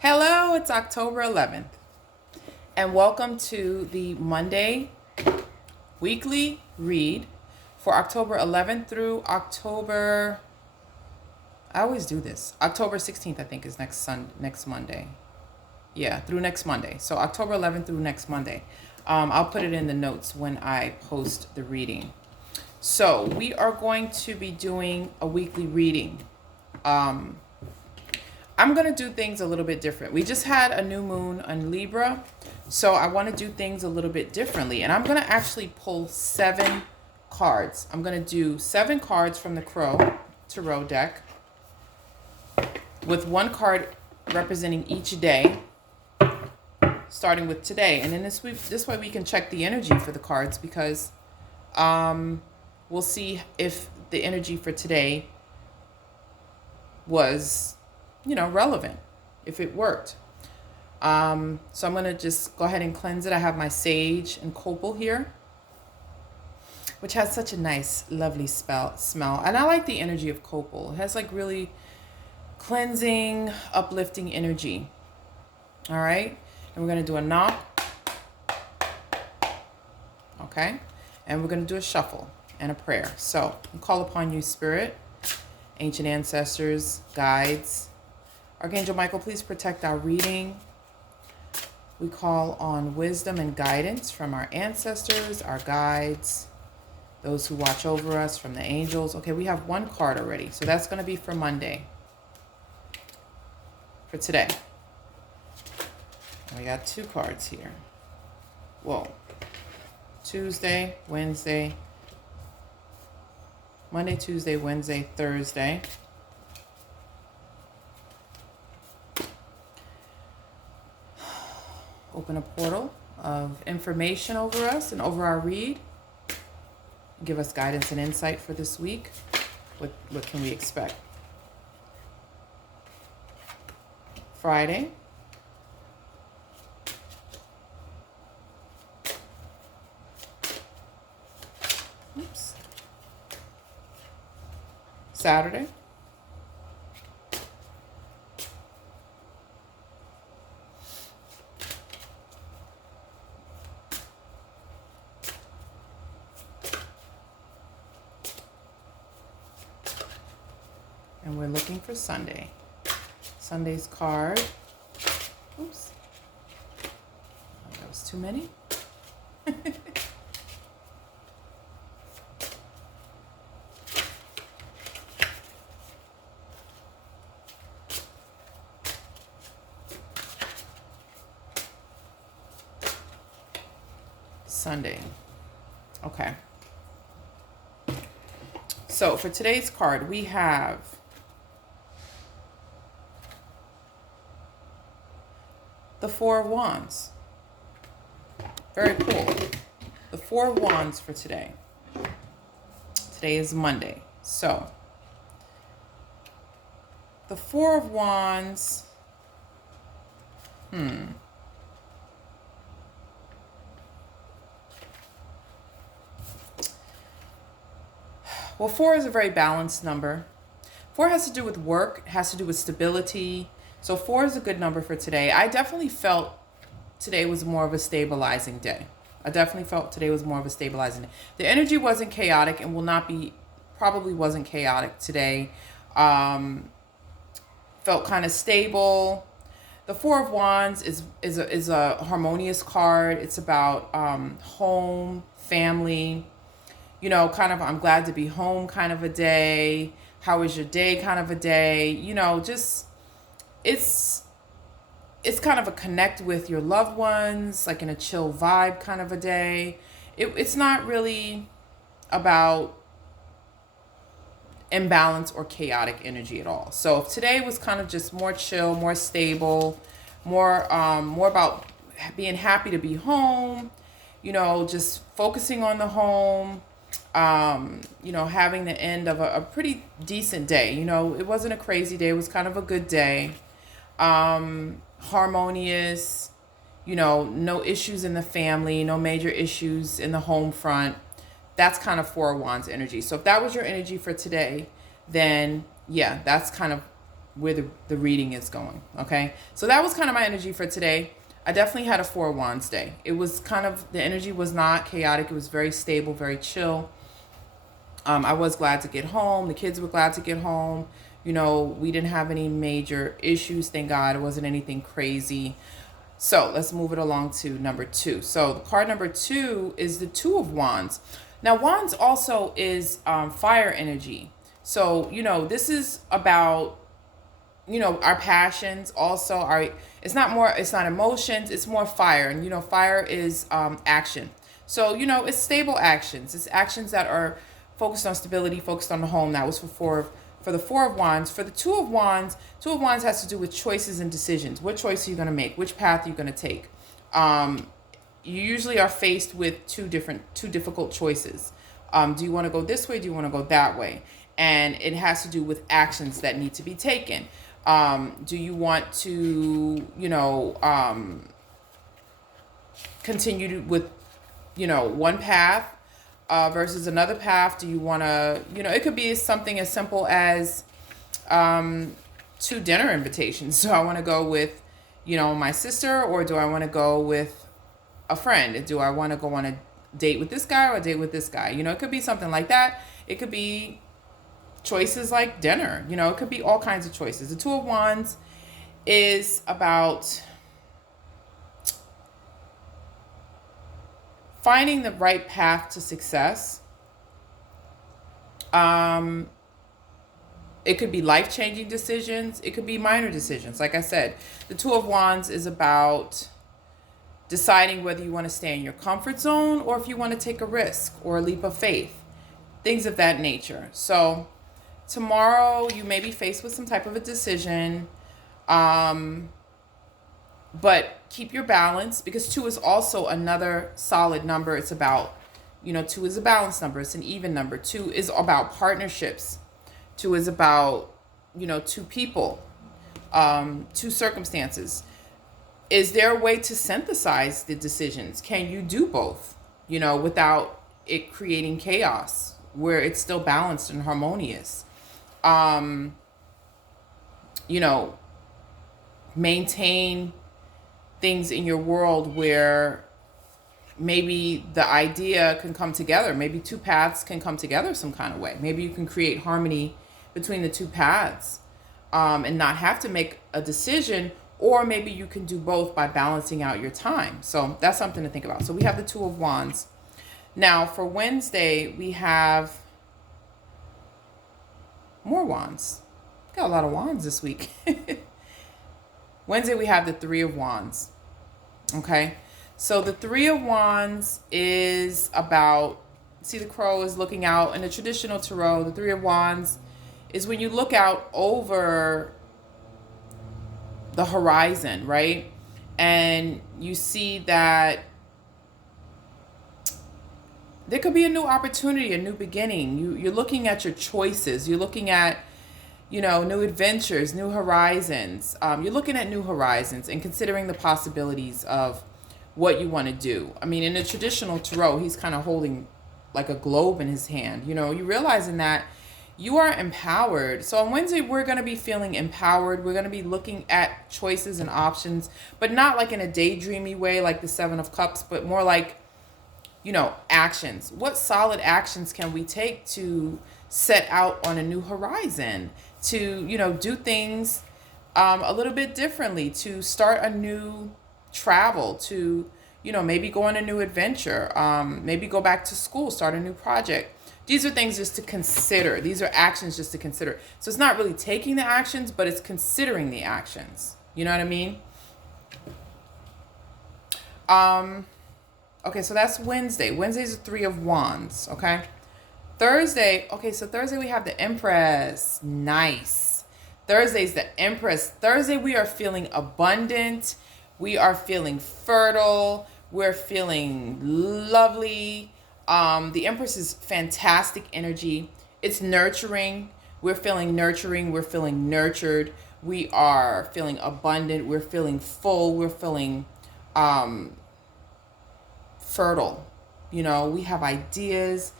Hello, it's October 11th, and welcome to the Monday weekly read for October 11th through October. I always do this. October 16th, I think, is next Monday. Yeah, through next Monday. So October 11th through next Monday. I'll put it in the notes when I post the reading. So we are going to be doing a weekly reading. I'm going to do things a little bit different. We just had a new moon on Libra, so I want to do things a little bit differently. And I'm going to actually pull 7 cards. I'm going to do 7 cards from the Crow Tarot deck with 1 card representing each day, starting with today. And then this way we can check the energy for the cards, because we'll see if the energy for today was relevant, if it worked. So I'm going to just go ahead and cleanse it. I have my sage and copal here, which has such a nice, lovely smell. And I like the energy of copal. It has like really cleansing, uplifting energy. All right. And we're going to do a knock. Okay. And we're going to do a shuffle and a prayer. So I call upon you, Spirit, ancient ancestors, guides, Archangel Michael, please protect our reading. We call on wisdom and guidance from our ancestors, our guides, those who watch over us, from the angels. Okay, we have 1 card already. So that's going to be for Monday, for today. And we got 2 cards here. Whoa. Tuesday, Wednesday, Monday, Tuesday, Wednesday, Thursday. Open a portal of information over us and over our read. Give us guidance and insight for this week. What can we expect? Friday. Oops. Saturday. And we're looking for Sunday. Sunday's card. Oops. Oh, that was too many. Sunday. Okay. So for today's card, we have the 4 of Wands. Very cool. The 4 of Wands for today. Today is Monday. So the 4 of Wands. Well, 4 is a very balanced number. 4 has to do with work, it has to do with stability. So 4 is a good number for today. I definitely felt today was more of a stabilizing day. The energy wasn't chaotic and probably wasn't chaotic today. Felt kind of stable. The 4 of Wands is a harmonious card. It's about home, family, kind of I'm glad to be home kind of a day. How was your day kind of a day? Just it's kind of a connect with your loved ones, like in a chill vibe kind of a day. It's not really about imbalance or chaotic energy at all. So if today was kind of just more chill, more stable, more about being happy to be home, just focusing on the home, having the end of a pretty decent day. It wasn't a crazy day. It was kind of a good day. Harmonious, no issues in the family, no major issues in the home front. That's kind of 4 of Wands energy. So if that was your energy for today, then yeah, that's kind of where the reading is going. Okay, so that was kind of my energy for today. I definitely had a Four of Wands day. It was kind of, the energy was not chaotic. It was very stable, very chill. I was glad to get home. The kids were glad to get home. You know, we didn't have any major issues, thank God. It wasn't anything crazy. So let's move it along to number 2. So the card number 2 is the Two of Wands. Now, Wands also is fire energy. So, you know, this is about, you know, our passions, also our, it's not emotions, it's more fire. And, you know, fire is action. So, you know, it's stable actions. It's actions that are focused on stability, focused on the home. That was for the Four of Wands. For the Two of Wands has to do with choices and decisions. What choice are you going to make? Which path are you going to take? You usually are faced with two difficult choices. Do you want to go this way? Do you want to go that way? And it has to do with actions that need to be taken. Do you want to, you know, continue with, you know, one path versus another path? Do you want to, you know, it could be something as simple as 2 dinner invitations. So I want to go with, you know, my sister, or do I want to go with a friend? Do I want to go on a date with this guy or a date with this guy? You know, it could be something like that. It could be choices like dinner. You know, it could be all kinds of choices. The Two of Wands is about finding the right path to success. It could be life-changing decisions. It could be minor decisions. Like I said, the Two of Wands is about deciding whether you want to stay in your comfort zone or if you want to take a risk or a leap of faith, things of that nature. So tomorrow you may be faced with some type of a decision, but keep your balance, because 2 is also another solid number. It's about, you know, 2 is a balanced number. It's an even number. 2 is about partnerships. 2 is about, you know, 2 people, 2 circumstances. Is there a way to synthesize the decisions? Can you do both, you know, without it creating chaos, where it's still balanced and harmonious? You know, maintain things in your world where maybe the idea can come together. Maybe 2 paths can come together some kind of way. Maybe you can create harmony between the 2 paths, and not have to make a decision, or maybe you can do both by balancing out your time. So that's something to think about. So we have the Two of Wands. Now for Wednesday, we have more wands. Got a lot of wands this week. Wednesday, we have the Three of Wands. Okay. So the Three of Wands is about, see, the crow is looking out. In the traditional tarot, the Three of Wands is when you look out over the horizon, right? And you see that there could be a new opportunity, a new beginning. You're looking at your choices. You're looking at, you know, new adventures, new horizons. You're looking at new horizons and considering the possibilities of what you want to do. I mean, in the traditional tarot, he's kind of holding like a globe in his hand. You know, you're realizing that you are empowered. So on Wednesday, we're going to be feeling empowered. We're going to be looking at choices and options, but not like in a daydreamy way, like the Seven of Cups, but more like, you know, actions. What solid actions can we take to set out on a new horizon, to, you know, do things a little bit differently, to start a new travel, to, you know, maybe go on a new adventure, maybe go back to school, start a new project. These are things just to consider. These are actions just to consider. So it's not really taking the actions, but it's considering the actions. You know what I mean? Okay, so that's Wednesday. Wednesday's the Three of Wands, okay? Thursday, okay, so Thursday we have the Empress. Nice. Thursday's the Empress. Thursday we are feeling abundant. We are feeling fertile. We're feeling lovely. The Empress is fantastic energy. It's nurturing. We're feeling nurturing. We're feeling nurtured. We are feeling abundant. We're feeling full. We're feeling fertile. You know, we have ideas.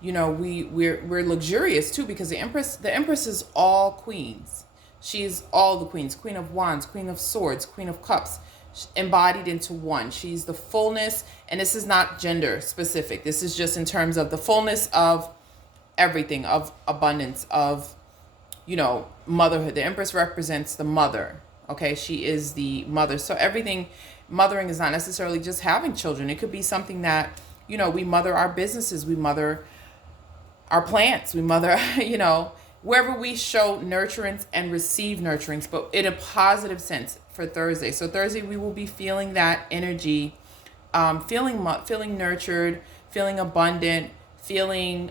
You know, we're luxurious too, because the Empress is all queens. She's all the queens: Queen of Wands, Queen of Swords, Queen of Cups, embodied into one. She's the fullness, and this is not gender specific. This is just in terms of the fullness of everything, of abundance, of, motherhood. The Empress represents the mother. Okay, she is the mother. So everything, mothering is not necessarily just having children. It could be something that, we mother our businesses, we mother our plants, we mother, wherever we show nurturance and receive nurturance, but in a positive sense for Thursday. So Thursday, we will be feeling that energy, feeling nurtured, feeling abundant, feeling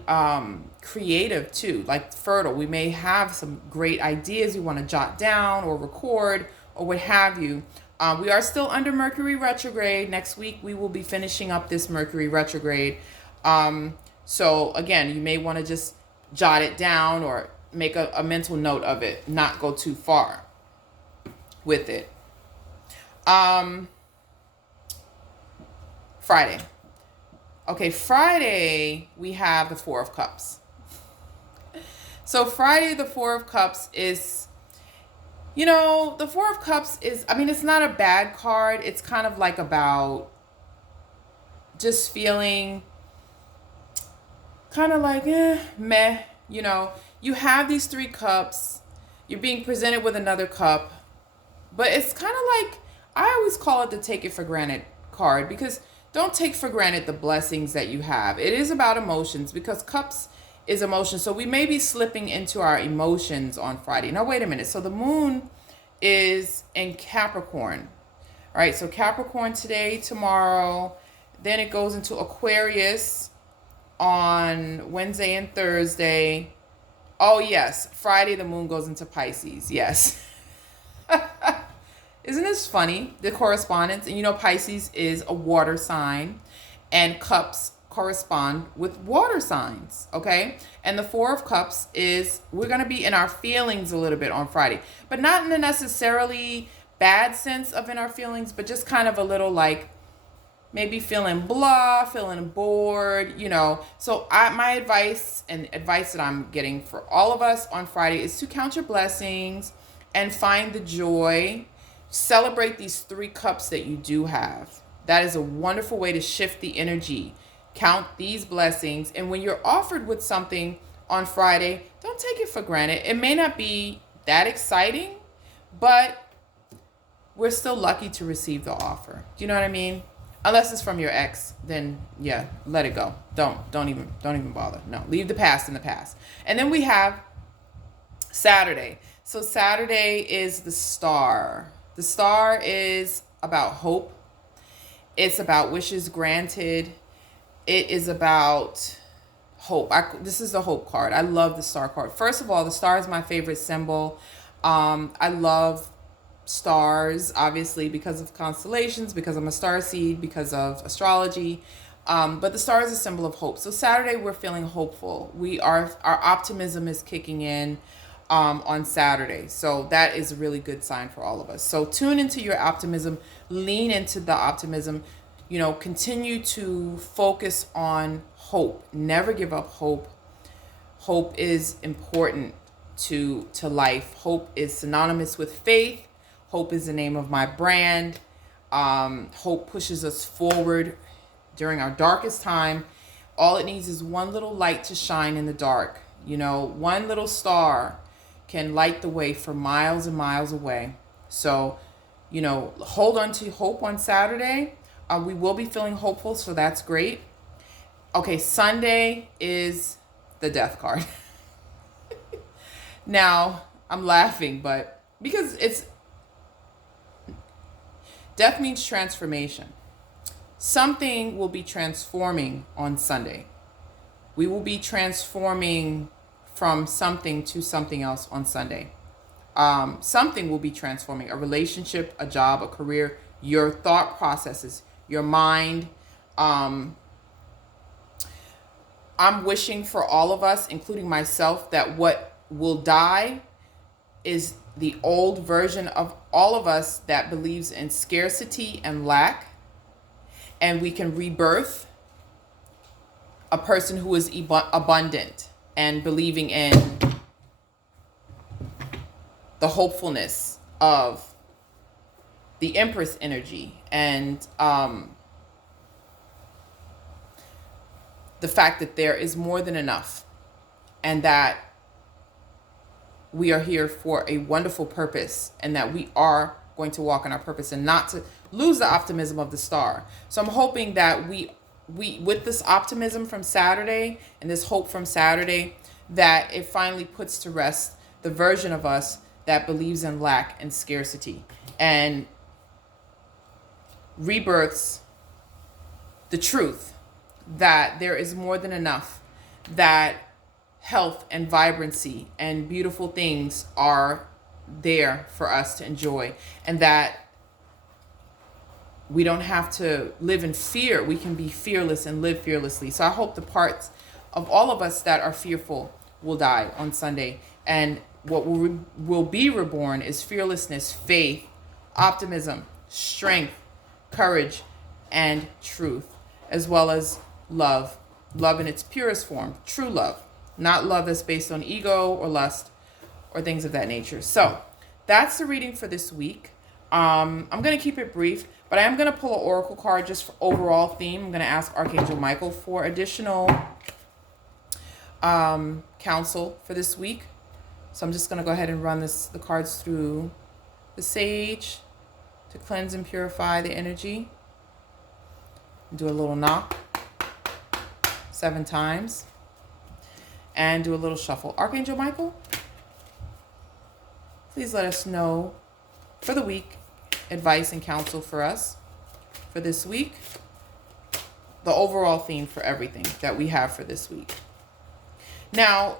creative too, like fertile. We may have some great ideas we want to jot down or record or what have you. We are still under Mercury retrograde. Next week, we will be finishing up this Mercury retrograde. So again, you may want to just jot it down or make a mental note of it, not go too far with it. Friday. Okay, Friday, we have the Four of Cups. So Friday, the Four of Cups is, the Four of Cups is, it's not a bad card. It's kind of like about just feeling kind of like, meh, you have these three cups, you're being presented with another cup, but it's kind of like, I always call it the take it for granted card, because don't take for granted the blessings that you have. It is about emotions, because cups is emotion. So we may be slipping into our emotions on Friday. Now, wait a minute. So the moon is in Capricorn. All right. So Capricorn today, tomorrow, then it goes into Aquarius on Wednesday and Thursday. Oh, yes. Friday, the moon goes into Pisces. Yes. Isn't this funny? The correspondence. And Pisces is a water sign, and cups correspond with water signs. Okay. And the Four of Cups is, we're going to be in our feelings a little bit on Friday, but not in a necessarily bad sense of in our feelings, but just kind of a little like, maybe feeling blah, feeling bored, So my advice that I'm getting for all of us on Friday is to count your blessings and find the joy. Celebrate these three cups that you do have. That is a wonderful way to shift the energy. Count these blessings. And when you're offered with something on Friday, don't take it for granted. It may not be that exciting, but we're still lucky to receive the offer. Do you know what I mean? Unless it's from your ex, then yeah, let it go. Don't even bother. No, leave the past in the past. And then we have Saturday. So Saturday is the star. The star is about hope. It's about wishes granted. It is about hope. This is the hope card. I love the star card. First of all, the star is my favorite symbol. I love stars, obviously, because of constellations, because I'm a star seed, because of astrology. But the star is a symbol of hope. So Saturday, we're feeling hopeful. Our optimism is kicking in on Saturday. So that is a really good sign for all of us. So tune into your optimism, lean into the optimism, continue to focus on hope. Never give up hope. Hope is important to life. Hope is synonymous with faith. Hope is the name of my brand. Hope pushes us forward during our darkest time. All it needs is one little light to shine in the dark. One little star can light the way for miles and miles away. So, hold on to hope on Saturday. We will be feeling hopeful, so that's great. Okay, Sunday is the death card. Now, I'm laughing, but because death means transformation. Something will be transforming on Sunday. We will be transforming from something to something else on Sunday. Something will be transforming: a relationship, a job, a career, your thought processes, your mind. I'm wishing for all of us, including myself, that what will die is the old version of all of us that believes in scarcity and lack, and we can rebirth a person who is abundant and believing in the hopefulness of the Empress energy, and the fact that there is more than enough, and that we are here for a wonderful purpose, and that we are going to walk in our purpose and not to lose the optimism of the star. So I'm hoping that we with this optimism from Saturday and this hope from Saturday, that it finally puts to rest the version of us that believes in lack and scarcity, and rebirths the truth that there is more than enough, that health and vibrancy and beautiful things are there for us to enjoy, and that we don't have to live in fear. We can be fearless and live fearlessly. So I hope the parts of all of us that are fearful will die on Sunday, and what will be reborn is fearlessness, faith, optimism, strength, courage, and truth, as well as love in its purest form, true love, not love that's based on ego or lust or things of that nature. So that's the reading for this week. I'm going to keep it brief, but I am going to pull an oracle card just for overall theme. I'm going to ask Archangel Michael for additional counsel for this week. So I'm just going to go ahead and run the cards through the sage to cleanse and purify the energy. Do a little knock 7 times and do a little shuffle. Archangel Michael, please let us know for the week advice and counsel for us for this week, the overall theme for everything that we have for this week. Now,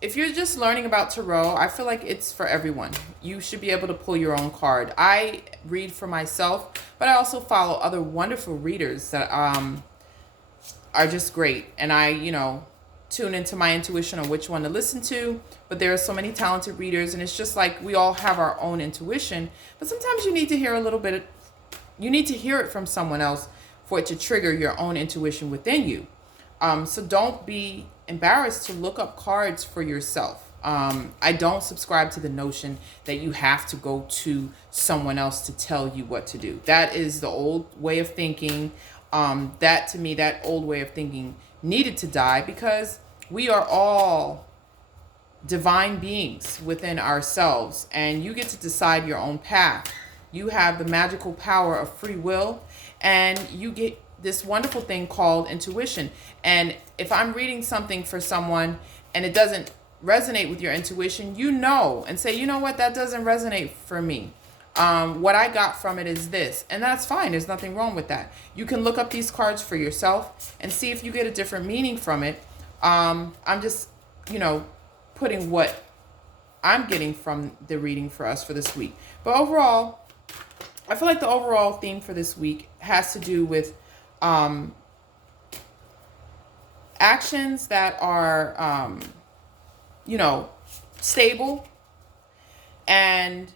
if you're just learning about tarot, I feel like it's for everyone. You should be able to pull your own card. I read for myself, but I also follow other wonderful readers that are just great. And I, tune into my intuition on which one to listen to. But there are so many talented readers, and it's just like we all have our own intuition. But sometimes you need to hear you need to hear it from someone else for it to trigger your own intuition within you. So don't be embarrassed to look up cards for yourself. I don't subscribe to the notion that you have to go to someone else to tell you what to do. That is the old way of thinking. That old way of thinking needed to die, because we are all divine beings within ourselves, and you get to decide your own path. You have the magical power of free will, and you get this wonderful thing called intuition. And if I'm reading something for someone and it doesn't resonate with your intuition, and say, you know what, that doesn't resonate for me. What I got from it is this, and that's fine. There's nothing wrong with that. You can look up these cards for yourself and see if you get a different meaning from it. I'm just, putting what I'm getting from the reading for us for this week. But overall, I feel like the overall theme for this week has to do with actions that are, stable, and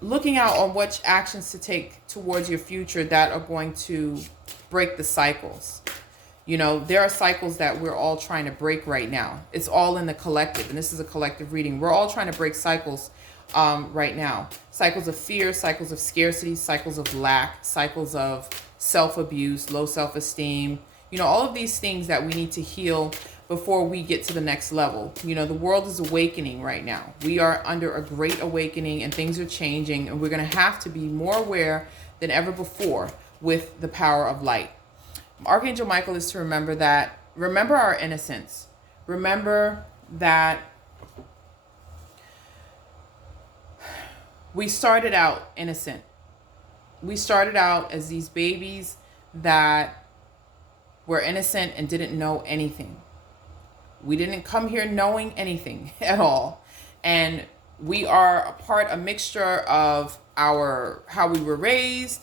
looking out on which actions to take towards your future that are going to break the cycles. There are cycles that we're all trying to break right now. It's all in the collective, and this is a collective reading. We're all trying to break cycles right now. Cycles of fear, cycles of scarcity, cycles of lack, cycles of self-abuse, low self-esteem. All of these things that we need to heal before we get to the next level. The world is awakening right now. We are under a great awakening, and things are changing, and we're going to have to be more aware than ever before with the power of light. Archangel Michael is to remember our innocence. Remember that we started out innocent. We started out as these babies that were innocent and didn't know anything. We didn't come here knowing anything at all. And we are a mixture of how we were raised,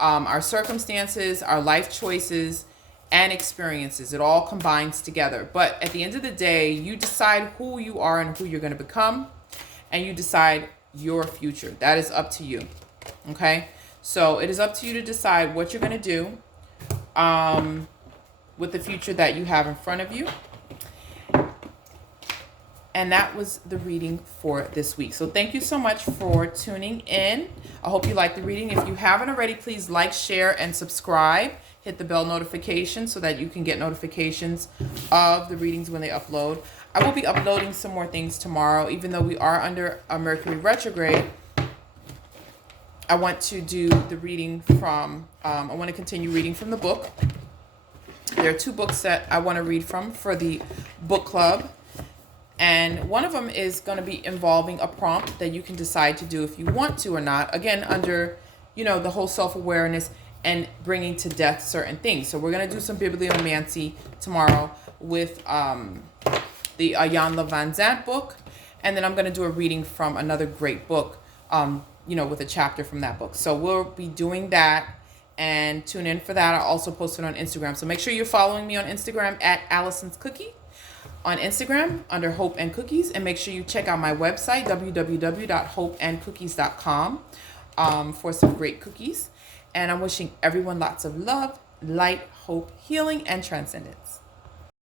our circumstances, our life choices, and experiences. It all combines together. But at the end of the day, you decide who you are and who you're going to become, and you decide your future. That is up to you. Okay? So it is up to you to decide what you're going to do with the future that you have in front of you. And that was the reading for this week. So thank you so much for tuning in. I hope you liked the reading. If you haven't already, please like, share, and subscribe. Hit the bell notification so that you can get notifications of the readings when they upload. I will be uploading some more things tomorrow, even though we are under a Mercury retrograde. I want to do the reading from, I want to continue reading from the book. There are 2 books that I want to read from for the book club. And one of them is going to be involving a prompt that you can decide to do if you want to or not. Again, under, the whole self-awareness and bringing to death certain things. So we're going to do some bibliomancy tomorrow with the Ayanla Van Zandt book. And then I'm going to do a reading from another great book, with a chapter from that book. So we'll be doing that, and tune in for that. I'll also post it on Instagram. So make sure you're following me on Instagram at Allison's Cookie on Instagram under Hope and Cookies. And make sure you check out my website, www.hopeandcookies.com, for some great cookies. And I'm wishing everyone lots of love, light, hope, healing, and transcendence.